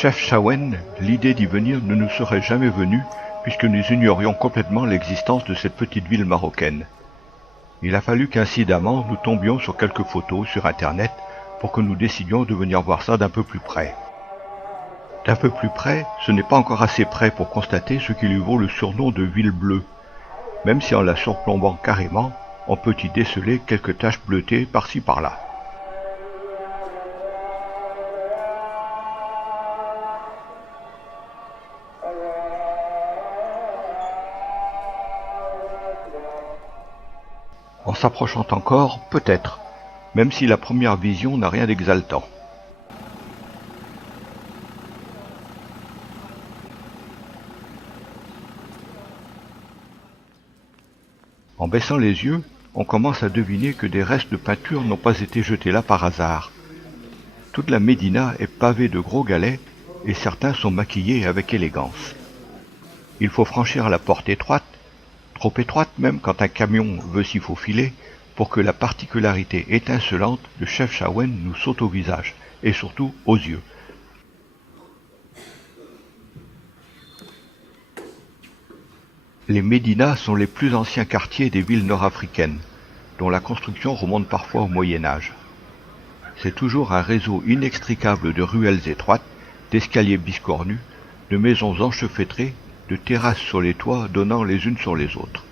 Chefchaouen, l'idée d'y venir ne nous serait jamais venue puisque nous ignorions complètement l'existence de cette petite ville marocaine. Il a fallu qu'incidemment nous tombions sur quelques photos sur internet pour que nous décidions de venir voir ça d'un peu plus près. D'un peu plus près, ce n'est pas encore assez près pour constater ce qui lui vaut le surnom de ville bleue. Même si en la surplombant carrément, on peut y déceler quelques taches bleutées par-ci par-là. En s'approchant encore, peut-être, même si la première vision n'a rien d'exaltant. En baissant les yeux, on commence à deviner que des restes de peinture n'ont pas été jetés là par hasard. Toute la médina est pavée de gros galets et certains sont maquillés avec élégance. Il faut franchir la porte étroite, trop étroite même quand un camion veut s'y faufiler, pour que la particularité étincelante de Chefchaouen nous saute au visage, et surtout aux yeux. Les médinas sont les plus anciens quartiers des villes nord-africaines, dont la construction remonte parfois au Moyen-Âge. C'est toujours un réseau inextricable de ruelles étroites, d'escaliers biscornus, de maisons enchevêtrées, de terrasses sur les toits donnant les unes sur les autres.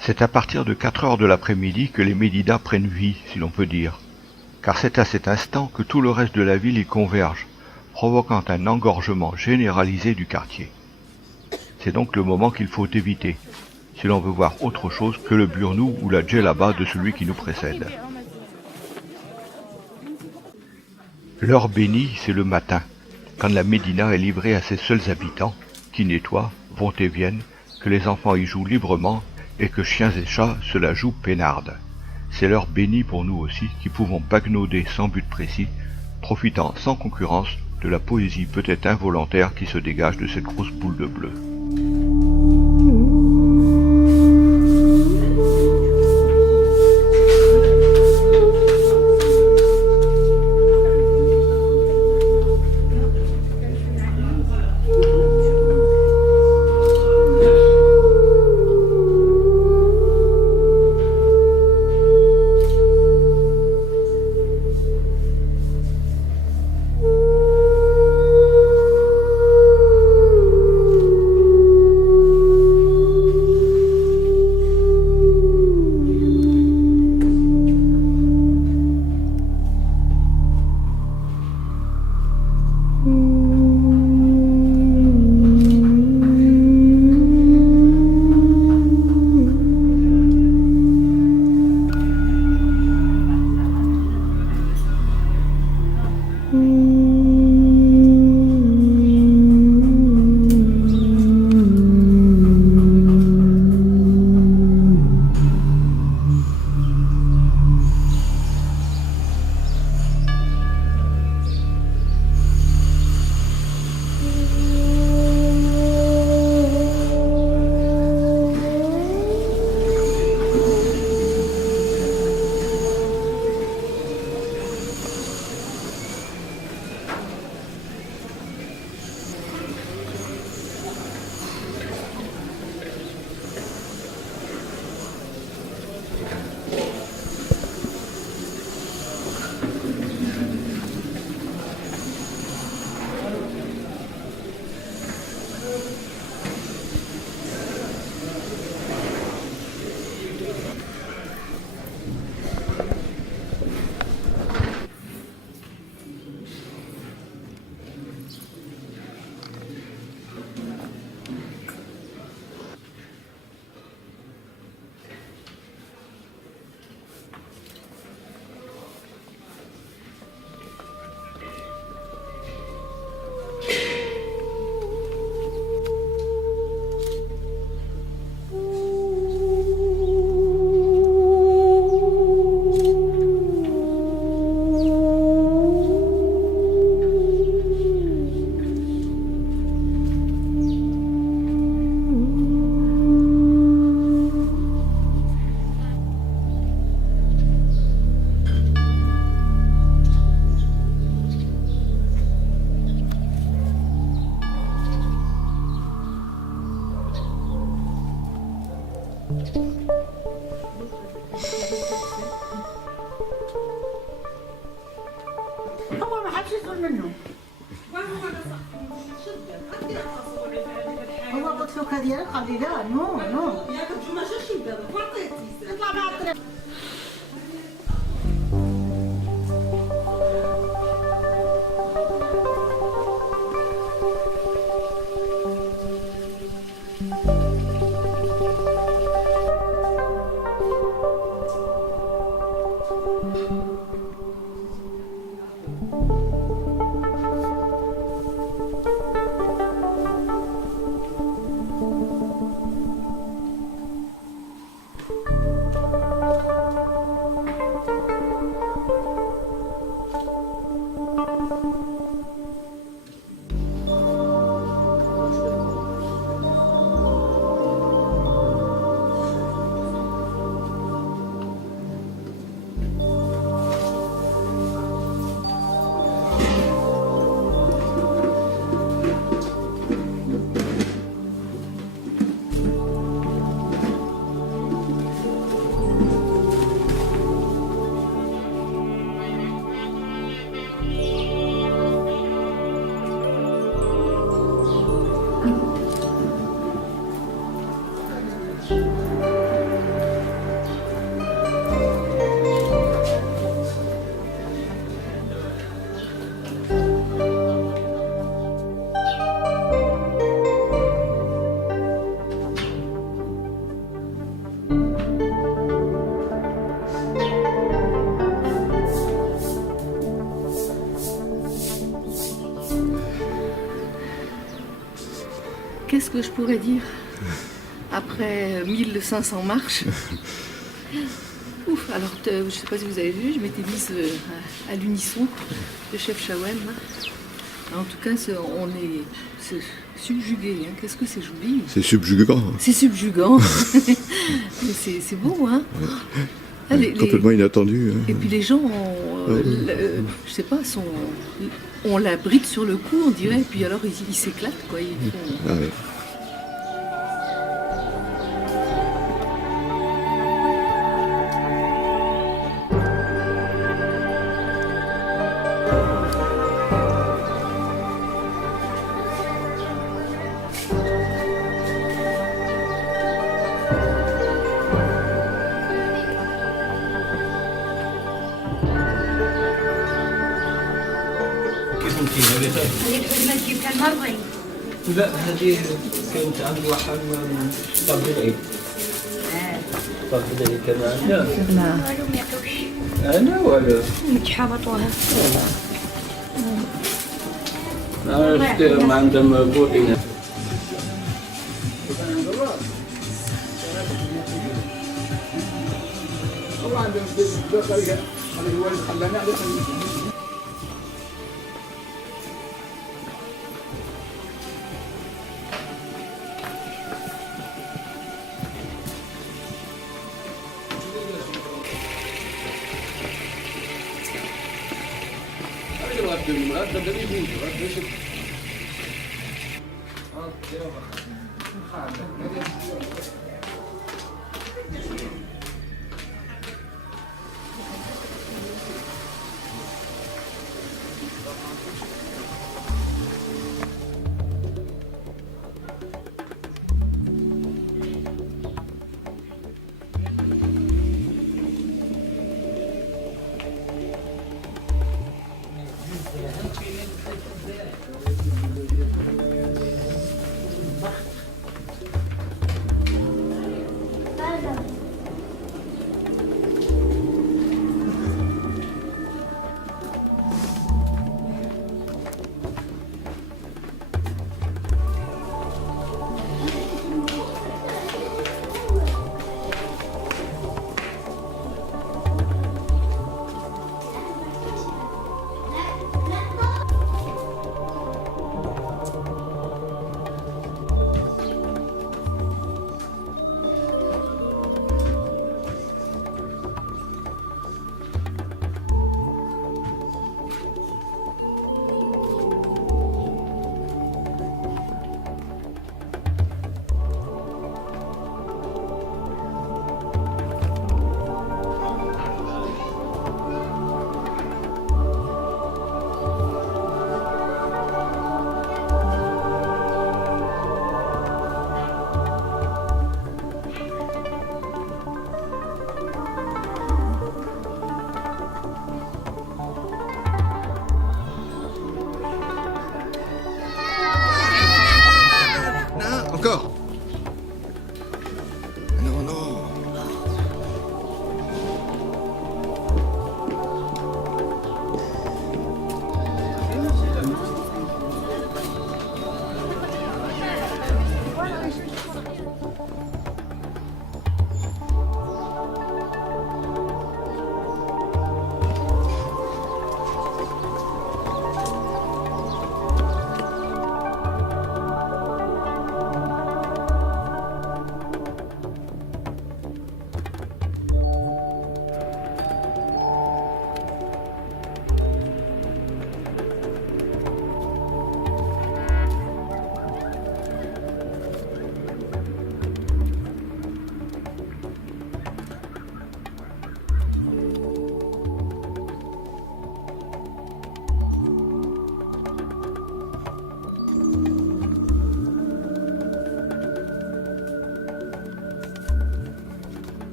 C'est à partir de 4 heures de l'après-midi que les médinas prennent vie, si l'on peut dire, car c'est à cet instant que tout le reste de la ville y converge, provoquant un engorgement généralisé du quartier. C'est donc le moment qu'il faut éviter, si l'on veut voir autre chose que le burnou ou la djellaba de celui qui nous précède. L'heure bénie, c'est le matin, quand la médina est livrée à ses seuls habitants, qui nettoient, vont et viennent, que les enfants y jouent librement et que chiens et chats se la jouent peinarde. C'est l'heure bénie pour nous aussi, qui pouvons bagnauder sans but précis, profitant sans concurrence de la poésie peut-être involontaire qui se dégage de cette grosse boule de bleu. منه. هو قلت له كديالك قال لي لا نو نو. اطلع مع الطريق. Qu'est-ce que je pourrais dire après 1500 marches? Ouf, alors je ne sais pas si vous avez vu, je m'étais mise à l'unisson de chef Chawem. En tout cas, on est subjugué. Hein. Qu'est-ce que c'est joli. C'est subjugant. C'est subjugant. c'est beau, hein. Ah, complètement inattendu. Hein. Et puis les gens, je sais pas, on la bride sur le cou, on dirait, et puis alors ils s'éclatent, quoi. Ils font... Ah, ouais. لا هذه كانت عند واحد قبل العيد قبل العيد كمان لا أنا ولا متحبطوها أنا ما عندهم بوحي